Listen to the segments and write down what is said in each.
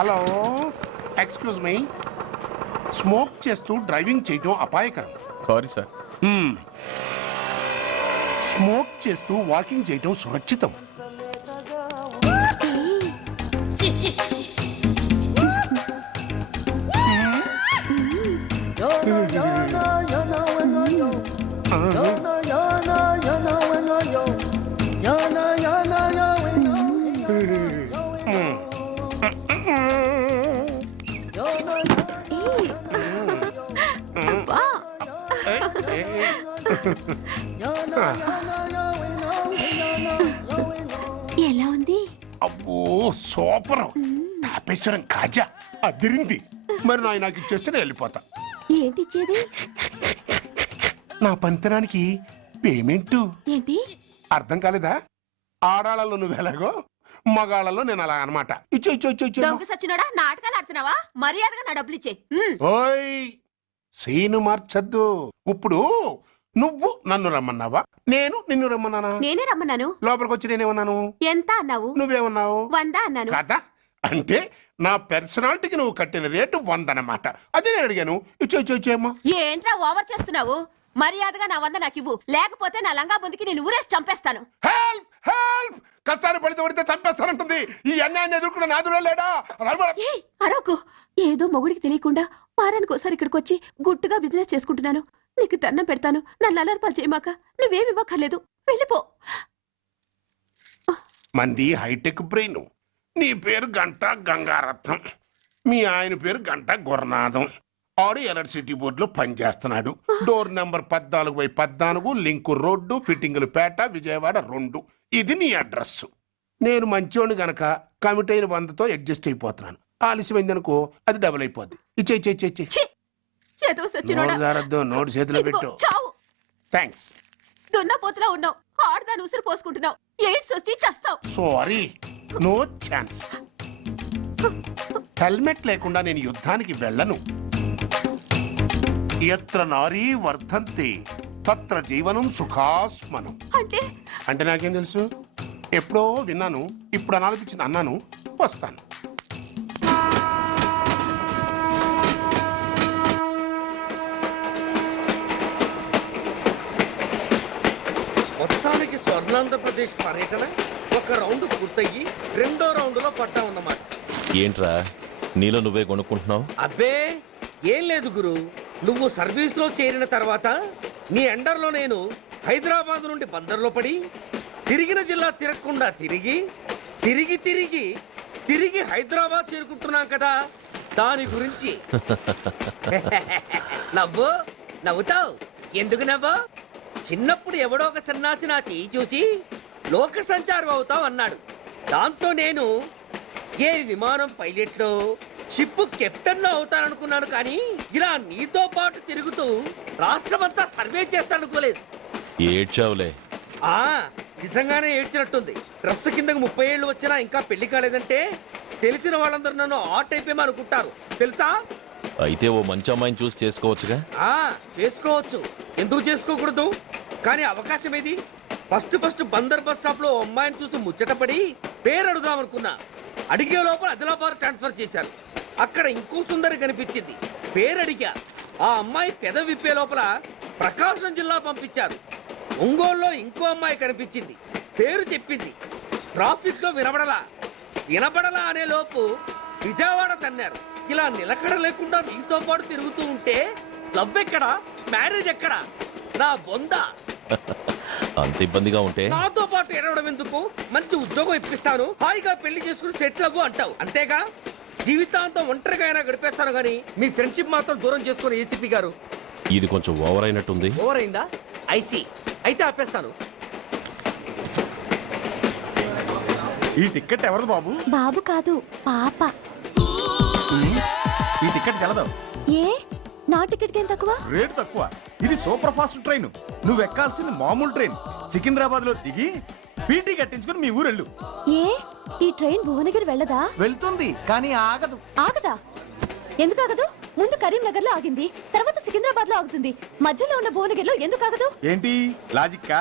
Hello, excuse me. Smoke చేస్తూ driving చేయటం అపాయకరం. Sorry sir. స్మోక్ చేస్తూ వాకింగ్ చేయటం సురక్షితం. ఎలా ఉంది? అబ్బో సూపర్. తాపేశ్వరం కాజా అదిరింది. మరి నాకు ఇచ్చేస్తే నేను వెళ్ళిపోతా. ఏంటి ఇచ్చేది? నా పంతనానికి పేమెంట్. ఏంటి అర్థం కాలేదా? ఆడాళ్ళలో నువ్వు ఎలాగో మగాళ్ళలో నేను అలా అనమాట. ఇచ్చో ఇచ్చో ఇచ్చో ఇచ్చో. దొంగ సచ్చినోడా, నాటకాలు ఆడుతున్నావా? మర్యాదగా నా డబ్బులు ఇచ్చే. ఓయ్ సీను మార్చద్దు. ఇప్పుడు నువ్వు నన్ను రమ్మన్నావా, నేను నిన్ను రమ్మన్నానా? నేనే రమ్మన్నాను. లోపలికి వచ్చి నేనేమన్నాను? ఎంత అన్నావు? నువ్వేమన్నావు? 100 అన్నాను. కాదా? అంటే నా పర్సనాలిటీకి నువ్వు కట్టిన రేటు 100 అన్నమాట. అదే నేను అడిగాను. ఇచ్చో ఇచ్చో ఇచ్చేమ్మా. ఏంట్రా ఓవర్ చేస్తున్నావు? మర్యాదగా నా 100 నాకు ఇవ్వు, లేకపోతే నా లంగా బొందికి నేను ఊరేసి చంపేస్తాను. Help help. కష్టాన్ని పడితే చంపేస్తానంటుంది. ఈ అన్యాయాన్ని ఎదుర్కొన్న నాదుడే లేడా? అరకు ఏదో మొగుడికి తెలియకుండా వారానికి ఒకసారి ఇక్కడికి వచ్చి గుట్టుగా బిజినెస్ చేసుకుంటున్నాను. నీకు దండం పెడతాను, నన్ను అలర్పాలు చేయమాక. నువ్వేమి ఇవ్వక్కర్లేదు, వెళ్ళిపో. మంది హైటెక్ బ్రెయిన్. నీ పేరు గంట గంగారత్నం, మీ ఆయన పేరు గంట గురునాథం. ఆడు ఎలక్ట్రిసిటీ బోర్డులో పనిచేస్తున్నాడు. డోర్ నెంబర్ 14/14, లింకు రోడ్డు, ఫిట్టింగులు పేట, విజయవాడ 2. ఇది నీ అడ్రస్. నేను మంచోని గనక కమిట్ అయిన 100తో అడ్జస్ట్ అయిపోతున్నాను. ఆలస్యమైందనుకో అది డబుల్ అయిపోద్ది. ఇచ్చే నోటు చేతిలో పెట్టు. థ్యాంక్స్. దున్నపోతులా ఉన్నావు, ఆడదాని ఉసురు పోసుకుంటున్నావు. ఎయిడ్స్ వచ్చి చస్తావు. Sorry, no chance. హెల్మెట్ లేకుండా నేను యుద్ధానికి వెళ్ళను. ఎత్ర నారీ వర్ధంతి తత్ర జీవనం సుఖాస్మనం. అంటే నాకేం తెలుసు? ఎప్పుడో విన్నాను, ఇప్పుడు అనాలపించింది అన్నాను. వస్తాను. మొత్తానికి స్వర్ణాంధ్రప్రదేశ్ పర్యటన ఒక రౌండ్ పూర్తయ్యి 2వ రౌండ్లో పట్టా ఉన్నమాట. ఏంట్రా నీలో నువ్వే కొనుక్కుంటున్నావు? అబ్బే ఏం లేదు గురు. నువ్వు సర్వీస్ లో చేరిన తర్వాత నీ అండర్లో నేను హైదరాబాద్ నుండి బందర్లో పడి తిరిగిన జిల్లా తిరగకుండా తిరిగి తిరిగి తిరిగి తిరిగి హైదరాబాద్ చేరుకుంటున్నాం కదా, దాని గురించి. నవ్వుతావు ఎందుకు నవ్వు? చిన్నప్పుడు ఎవడో ఒక సన్నాసి నా చేయి చూసి లోక సంచారం అవుతావు అన్నాడు. దాంతో నేను ఏ విమానం పైలట్లో షిప్ కెప్టెన్ లో అవుతాననుకున్నాను. కానీ ఇలా నీతో పాటు తిరుగుతూ రాష్ట్రమంతా సర్వే చేస్తాననుకోలేదు. ఏడ్చావులే. నిజంగానే ఏడ్చినట్టుంది. డ్రెస్ కిందకు 30 ఏళ్ళు వచ్చినా ఇంకా పెళ్లి కాలేదంటే తెలిసిన వాళ్ళందరూ నన్ను ఆట్ అయిపోయి అనుకుంటారు తెలుసా? అయితే ఓ మంచి అమ్మాయిని చూసి చేసుకోవచ్చుగా. చేసుకోవచ్చు, ఎందుకు చేసుకోకూడదు? కానీ అవకాశం ఏది? ఫస్ట్ బందర్ బస్ స్టాప్ లో అమ్మాయిని చూసి ముచ్చటపడి పేరు అడుగుదామనుకున్నా. అడిగే లోపల ఆదిలాబాద్ ట్రాన్స్ఫర్ చేశారు. అక్కడ ఇంకో సుందరి కనిపించింది, పేరు అడిగా. ఆ అమ్మాయి పెద విప్పే లోపల ప్రకాశం జిల్లా పంపించారు. ఒంగోలులో ఇంకో అమ్మాయి కనిపించింది, పేరు చెప్పింది. ట్రాఫిక్ లో వినబడలా అనే లోపు విజయవాడ తన్నారు. ఇలా నిలకడ లేకుండా నీతో పాటు తిరుగుతూ ఉంటే లవ్ ఎక్కడా, మ్యారేజ్ ఎక్కడా? నా బొంద. అంత ఇబ్బందిగా ఉంటే నాతో పాటు ఎడవడం ఎందుకు? మంచి ఉద్యోగం ఇప్పిస్తాను, హాయిగా పెళ్లి చేసుకుని సెటిల్ అవ్వు అంటావు అంతేగా? జీవితాంతం ఒంటరిగా అయినా గడిపేస్తాను గానీ మీ ఫ్రెండ్షిప్ మాత్రం దూరం చేసుకుని ఏసీపీ గారు. ఇది కొంచెం ఓవర్ అయినట్టుంది. ఓవర్ అయిందా? ఐసీ, అయితే ఆపేస్తాను. ఈ టికెట్ ఎవరిది బాబు? బాబు కాదు, పాప. ఈ టికెట్ గలదు. ఏ నా టికెట్ ఏం తక్కువ? రేటు తక్కువ. ఇది సూపర్ ఫాస్ట్ ట్రైన్. నువ్వు ఎక్కాల్సింది మామూలు ట్రైన్. సికింద్రాబాద్ లో దిగి పీటీ కట్టించుకుని మీ ఊరెళ్ళు. ఏ ఈ ట్రైన్ భువనగిరి వెళ్ళదా? వెళ్తుంది కానీ ఆగదు. ఆగదా? ఎందుకు ఆగదు? ముందు కరీంనగర్ లో ఆగింది, తర్వాత సికింద్రాబాద్ లో ఆగుతుంది. మధ్యలో ఉన్న భువనగిరిలో ఎందుకు ఆగదు? ఏంటి లాజిక్కా?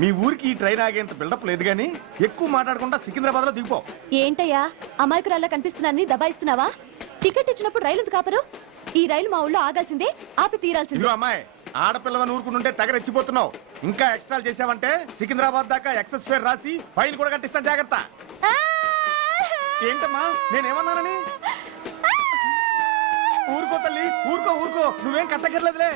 మీ ఊరికి ఈ ట్రైన్ ఆగేంత బిల్డప్ లేదు కానీ ఎక్కువ మాట్లాడకుండా సికింద్రాబాద్ లో దిగిపో. ఏంటయ్యా అమాయకురాల్లా కనిపిస్తున్నాన్ని దబాయిస్తున్నావా? టికెట్ ఇచ్చినప్పుడు రైలు ఎందుకు ఆపరు? ఈ రైలు మా ఊళ్ళో ఆగాల్సిందే, ఆపి తీరాల్సిందే. ఇదిగో అమ్మాయి, ఆడపిల్లవని ఊరుకుంటుంటే తెగరెచ్చిపోతున్నావు. ఇంకా ఎక్స్ట్రాలు చేసావంటే సికింద్రాబాద్ దాకా ఎక్సెస్ ఫేర్ రాసి ఫైన్ కూడా కట్టిస్తాను, జాగ్రత్త. ఏంటమ్మా నేనేమన్నానని? ఊరుకో తల్లి, ఊరుకో ఊరుకో, నువ్వేం కట్టకర్లేదులే.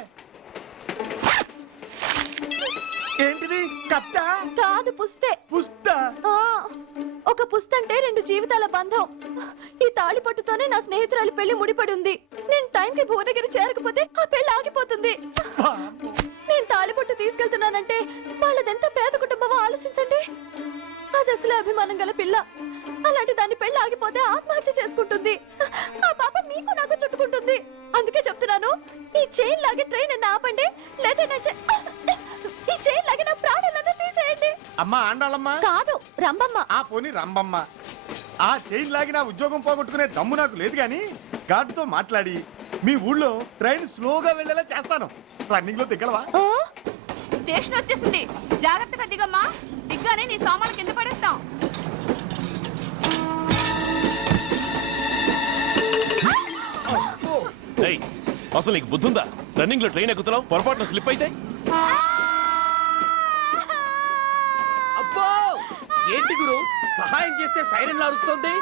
ఏంటిది కట్ట? కాదు పుస్తే. పుష్ట? ఒక పుస్తంటే 2 జీవితాల బంధం. ఈ తాళి పట్టుతోనే నా స్నేహితురాలి పెళ్లి ముడిపడి ఉంది. నేను టైంకి భువనగిరి చేరకపోతే ఆ పెళ్లి ఆగిపోతుంది. నేను తాళి పట్టు తీసుకెళ్తున్నానంటే వాళ్ళదెంత పేద కుటుంబమో ఆలోచించండి. అది అసలు అభిమానం గల పిల్ల. అలాంటి దాన్ని పెళ్లి ఆగిపోతే ఆత్మహత్య చేసుకుంటుంది. ఆ పాప మీకు నాకు చుట్టుకుంటుంది. అందుకే చెప్తున్నాను, ఈ చైన్ లాగి ట్రైన్ అన్న ఆపండి, లేదా ఈ చైన్ లాగి నా ప్రాణాలను తీసేయండి. అమ్మా ఆండాళమ్మ కాదు, రంబమ్మ. ఆ పోని రంబమ్మ. ఆ చైన్ లాగి నా ఉద్యోగం పోగొట్టుకునే దమ్ము నాకు లేదు గాని గార్డుతో మాట్లాడి మీ ఊళ్ళో ట్రైన్ స్లోగా వెళ్ళేలా చేస్తాను. రన్నింగ్ లో దిగలవా? స్టేషన్ వచ్చేసింది, జాగ్రత్తగా దిగమ్మా. దిగ్గానే నీ సామాన్లు కింద పడేస్తాం. ఏయ్, అసలు నీకు బుద్ధుందా? రన్నింగ్ లో ట్రైన్ ఎక్కుతున్నావు, పొరపాటున స్లిప్ అయితే? అబ్బో ఏంటి గురు, సహాయం చేస్తే సైరన్ అరుస్తోంది.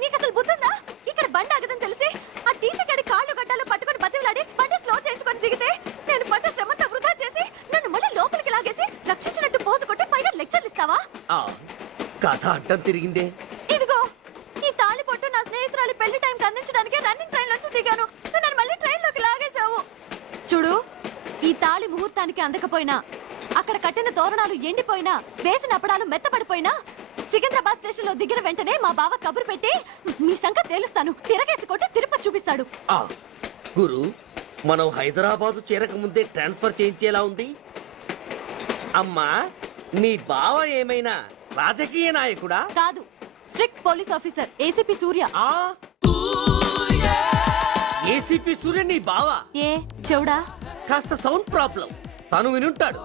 నీకు అసలు బుద్ధుందా? ఇక్కడ బండి ఆగదని తెలిసి ఆ టీసీ గడి కాళ్ళు గడ్డాలు పట్టుకొని బతిలాడి బండి స్లో చేయించుకొని దిగితే నేను పడ్డ శ్రమంతా వృధా చేసి నన్ను మళ్ళీ లోపలికి లాగేసి రక్షించినట్టు పోజు కొట్టి పైన లెక్చర్లు ఇస్తావా? కథ అడ్డం తిరిగిందే. ఇదిగో ఈ తాళి పొట్టు నా స్నేహితురాలి పెళ్లి టైంకి అందించడానికి రన్నింగ్ ట్రైన్ నుంచి దిగాను. నువ్వు నన్ను మళ్ళీ ట్రైన్ లోకి లాగేశావు. చూడు, ఈ తాళి ముహూర్తానికి అందకపోయినా, అక్కడ కట్టిన తోరణాలు ఎండిపోయినా, వేసిన అప్పడాలు మెత్తపడిపోయినా, సికింద్రాబాద్ స్టేషన్ లో దిగిన వెంటనే మా బావ కబురు పెట్టి మీ సంగతి తేలుస్తాను, తిరగేసి కొట్టి తిరుపతి చూపిస్తాడు. గురు, మనం హైదరాబాద్ చేరక ముందే ట్రాన్స్ఫర్ చేయించేలా ఉంది. అమ్మా, నీ బావ ఏమైనా రాజకీయ నాయకుడా? కాదు, స్ట్రిక్ట్ పోలీస్ ఆఫీసర్, ఏసీపీ సూర్య. ఏసీపీ సూర్య నీ బావ? ఏ చెవుడా? కాస్త సౌండ్ ప్రాబ్లం, తను వినుంటాడు.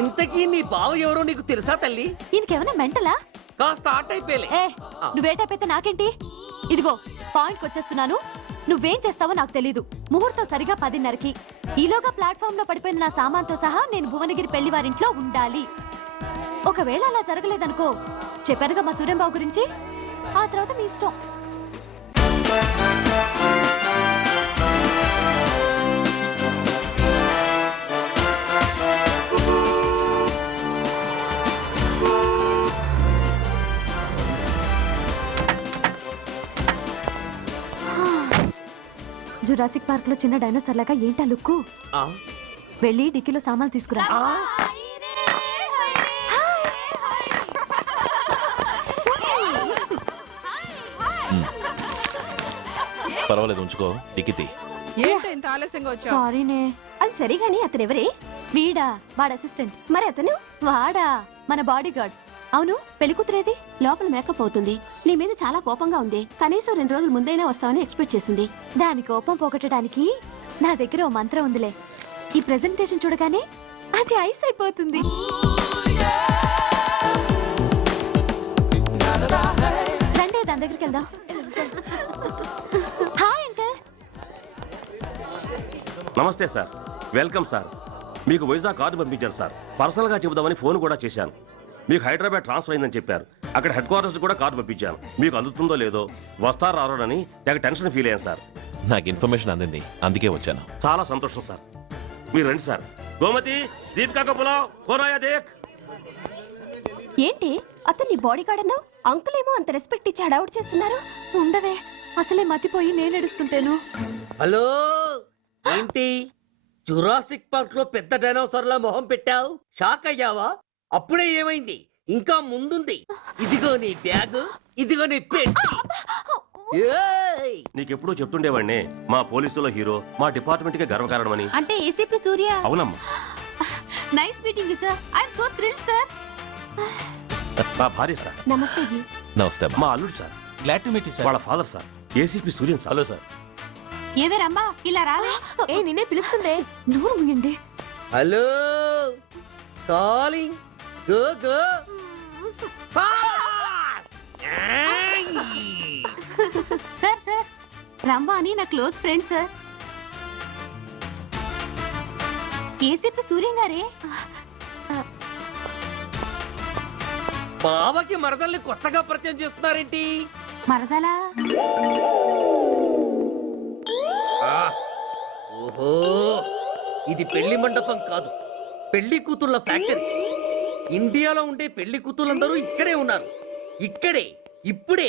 ఇంతకీ నీ బావ ఎవరో నీకు తెలుసా తల్లి? ఈయనకేమైనా మెంటలా? కాస్త ఆట అయిపోయలే. ఏ నువ్వేటైతే నాకేంటి? ఇదిగో పాయింట్కి వచ్చేస్తున్నాను. నువ్వేం చేస్తావో నాకు తెలీదు. ముహూర్తం సరిగా 10:30కి. ఈలోగా ప్లాట్ఫామ్ లో పడిపోయిన నా సామాన్తో సహా నేను భువనగిరి పెళ్లి వారింట్లో ఉండాలి. ఒకవేళ అలా జరగలేదనుకో, చెప్పానుగా మా సూర్యంబాబు గురించి, ఆ తర్వాత మీ ఇష్టం. జురాసిక్ పార్క్ లో చిన్న డైనోసార్ లాగా ఏంటా లుక్కు? వెళ్ళి డిక్కీలో సామాన్లు తీసుకురా. పర్వాలేదు, ఉంచుకో. టికెట్ సారీనే. అది సరిగాని అతనెవరే? వీడా, వాడ అసిస్టెంట్. మరి అతను వాడా, మన బాడీ గార్డ్. అవును, పెళ్లికూతురేది? లోపల మేకప్ అవుతుంది. నీ మీద చాలా కోపంగా ఉంది. కనీసం 2 రోజుల ముందైనా వస్తావని ఎక్స్పెక్ట్ చేసింది. దాని కోపం పోగొట్టడానికి నా దగ్గర ఓ మంత్రం ఉందిలే. ఈ ప్రెజెంటేషన్ చూడగానే అది ఐస్ అయిపోతుంది. రండి, దాని దగ్గరికి వెళ్దాం. Hi uncle. నమస్తే సార్, వెల్కమ్ సార్. మీకు వైజాగ్ కార్డు పంపించారు సార్. పర్సనల్ గా చెబుదామని ఫోన్ కూడా చేశాను. మీకు హైదరాబాద్ ట్రాన్స్ఫర్ అయిందని చెప్పారు. అక్కడ హెడ్ క్వార్టర్స్ కూడా కార్డు పంపించాను. మీకు అందుతుందో లేదో, వస్తారో రారోనని తెగ టెన్షన్ ఫీల్ అయ్యాను సార్. నాకు ఇన్ఫర్మేషన్ అందింది, అందుకే వచ్చాను. చాలా సంతోషం సార్. మీరు రండి సార్. గోమతి, దీపికా కపులావ్, కోరాయా దేక్. ఏంటి అతన్ని బాడీ గార్డ్ అన్నావు? అంకుల్ ఏమో అంత రెస్పెక్ట్ ఇచ్చి హడావుడ్ చేస్తున్నారు. ఉండవే, అసలే మతిపోయి నేను ఏడుస్తుంటాను. హలో, ఏంటి జురాసిక్ పార్క్ లో పెద్ద డైనోసార్ లా మొహం పెట్టావు? షాక్ అయ్యావా? అప్పుడే ఏమైంది? ఇంకా ముందుంది. ఇదిగో నీ బ్యాగ్, ఇదిగో నీ పెట్టి. నీకెప్పుడూ చెప్తుండేవాడిని, మా పోలీసులో హీరో, మా డిపార్ట్మెంట్ కి గర్వకారణమని. అంటే ఏసీపీ సూర్య. అవునమ్మా. Nice meeting you sir. I am so thrilled sir. మా భార్య సార్. నమస్తే జీ. నమస్తే. మా అల్లుడు sir. Glad to meet you sir. వాళ్ళ father sir, ACP Suryan sir. Hello sir. ఏవే రమ్మా, ఇలా రావే. ఏ నిన్నే పిలుస్తుందే. నోరు మూయండి. Hello calling. Go go fast. ఏయ్! సార్ సార్ రంభ అని నా close friend sir. ACP Suryam గారే. బావకి మరదల్ని కొత్తగా పరిచయం చేస్తున్నారేంటి? మరదలా? ఓహో, ఇది పెళ్లి మండపం కాదు, పెళ్లి కూతుళ్ళ ఫ్యాక్టరీ. ఇండియాలో ఉండే పెళ్లి కూతుళ్ళందరూ ఇక్కడే ఉన్నారు. ఇక్కడే ఇప్పుడే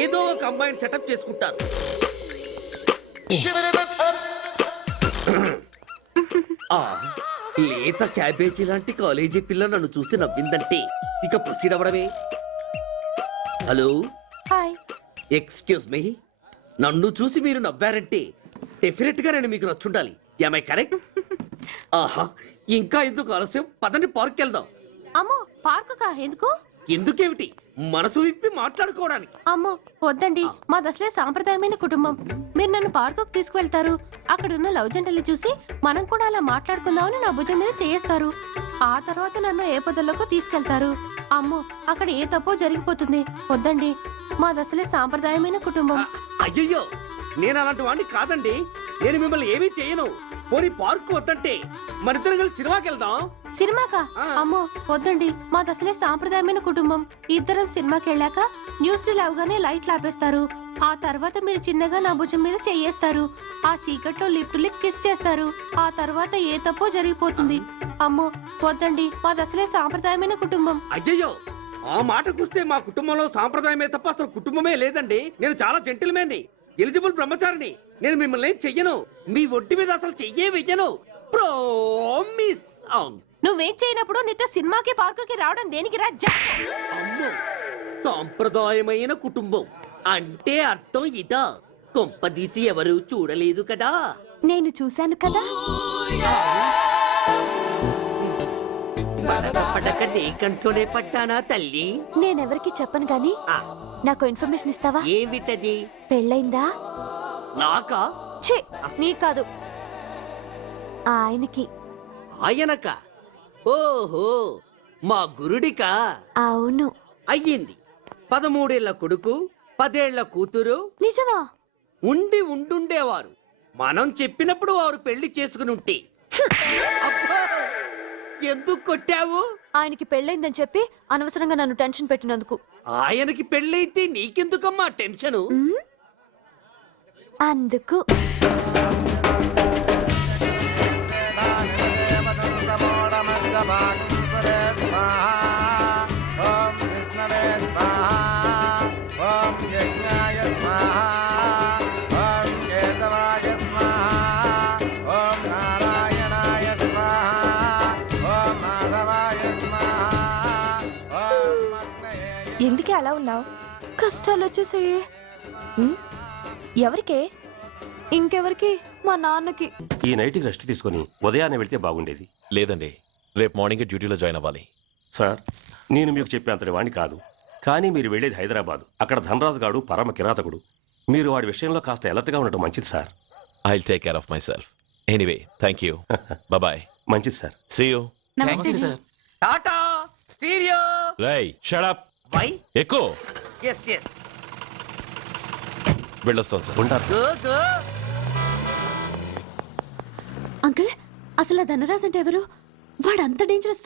ఏదో ఒక అమ్మాయిని సెటప్ చేసుకుంటారు. ఆ, లేత క్యాబేజీ లాంటి కాలేజీ పిల్ల నన్ను చూసి నవ్విందంటే ఇక ప్రొసీడ్ అవ్వడమే. Hello, hi. ఎక్స్క్యూజ్ మీ, నన్ను చూసి మీరు నవ్వారంటే డెఫినెట్ గా నేను మీకు నచ్చుండాలి. ఏమై కరెక్ట్? ఆహా, ఇంకా ఎందుకు ఆలస్యం? పదండి పార్క్ వెళ్దాం. అమ్మో పార్కుకా? ఎందుకు? ఎందుకేమిటి, మనసు విప్పి మాట్లాడుకోవడానికి. అమ్మో వద్దండి, మాది అసలే సాంప్రదాయమైన కుటుంబం. మీరు నన్ను పార్కుకు తీసుకువెళ్తారు, అక్కడున్న లవ్ జంటలు చూసి మనం కూడా అలా మాట్లాడుకుందామని నా భుజం మీద చేస్తారు. ఆ తర్వాత నన్ను ఏ పొదల్లోకి తీసుకెళ్తారు. అమ్మో అక్కడ ఏ తప్పో జరిగిపోతుంది. వద్దండి, మాది అసలే సాంప్రదాయమైన కుటుంబం. అయ్యయ్యో, నేను అలాంటి వాడిని కాదండి. నేను మిమ్మల్ని ఏమీ చేయను. పోనీ పార్క్ వద్దంటే మరిద్దరం కలిసి సినిమాకి వెళ్దాం. సినిమాకా? ఆ. అమ్మో వద్దండి, మాది అసలే సాంప్రదాయమైన కుటుంబం. ఇద్దరం సినిమాకి వెళ్ళాక న్యూస్ అవగానే లైట్లు ఆపేస్తారు. ఆ తర్వాత మీరు చిన్నగా నా భుజం మీద చెయ్యేస్తారు. ఆ చీకట్లో లిప్ టు లిప్ కిస్ చేస్తారు. ఆ తర్వాత ఏ తప్పో జరిగిపోతుంది. అమ్మో వద్దండి, మాది అసలే సాంప్రదాయమైన కుటుంబం. అయ్యయ్యో, ఆ మాటకొస్తే మా కుటుంబంలో సాంప్రదాయమే తప్ప అసలు కుటుంబమే లేదండి. నేను చాలా జెంటిల్మెన్ని, ఎలిజిబుల్ బ్రహ్మచారిని. నేను మిమ్మల్ని ఏం చెయ్యను. మీ ఒంటి మీద అసలు చెయ్యే వెయ్యను. ప్రామిస్. నువ్వేం చేయనప్పుడు నీతో సినిమాకి పార్కుకి రావడం దేనికి రాజ్జా? అమ్మో, సాంప్రదాయమైన కుటుంబం అంటే అర్థం ఇదా? కొంపదీసి ఎవరు చూడలేదు కదా? నేను చూశాను కదా. పడక పడక నీ కంట్లోనే పడ్డానా తల్లి? నేనెవరికి చెప్పను గాని ఆ, నాకు ఇన్ఫర్మేషన్ ఇస్తావా? ఏమిటది? పెళ్ళైందా? నాకా? ఛీ, నీ కాదు, ఆయనకి. ఆయనక? ఓహో, మా గురుడికా? అవును. అయ్యింది. 13 ఏళ్ల కొడుకు, 10 ఏళ్ల కూతురు నిజమా? ఉండుండేవారు. మనం చెప్పినప్పుడు వారు పెళ్లి చేసుకుని ఉంటే. అబ్బా! ఎందుకు కొట్టావు? ఆయనకి పెళ్ళైందని చెప్పి అనవసరంగా నన్ను టెన్షన్ పెట్టినందుకు. ఆయనకి పెళ్ళైతే నీకెందుకమ్మా టెన్షను? ఉమ్, అందుకు. ఎందుకే అలా ఉన్నావు? కష్టాలు వచ్చేసాయి. ఎవరికే? ఇంకెవరికి? మా నాన్నకి. ఈ నైట్కి రెస్ట్ తీసుకొని ఉదయాన్నే వెళ్తే బాగుండేది. లేదండి, రేపు మార్నింగ్ డ్యూటీలో జాయిన్ అవ్వాలి. సార్, నేను మీకు చెప్పేంతటి వాణ్ణి కాదు, కానీ మీరు వెళ్ళేది హైదరాబాద్. అక్కడ ధనరాజు గాడు పరమ కిరాతకుడు. మీరు వాడి విషయంలో కాస్త అలర్ట్గా ఉండటం మంచిది sir. I will take care of myself. Anyway, thank you. Bye. మంచిది సార్. See you. నమస్తే సార్. Tata stereo. రై షట్ అప్. వై? ఎక్కువ ఎస్ ఎస్. వెళ్ళొస్తాను సార్. ఉంటారు. Go go. అంకుల్, అసలు ఆ ధనరాజ్ అంటే ఎవరు? వాడు అంత డేంజరస్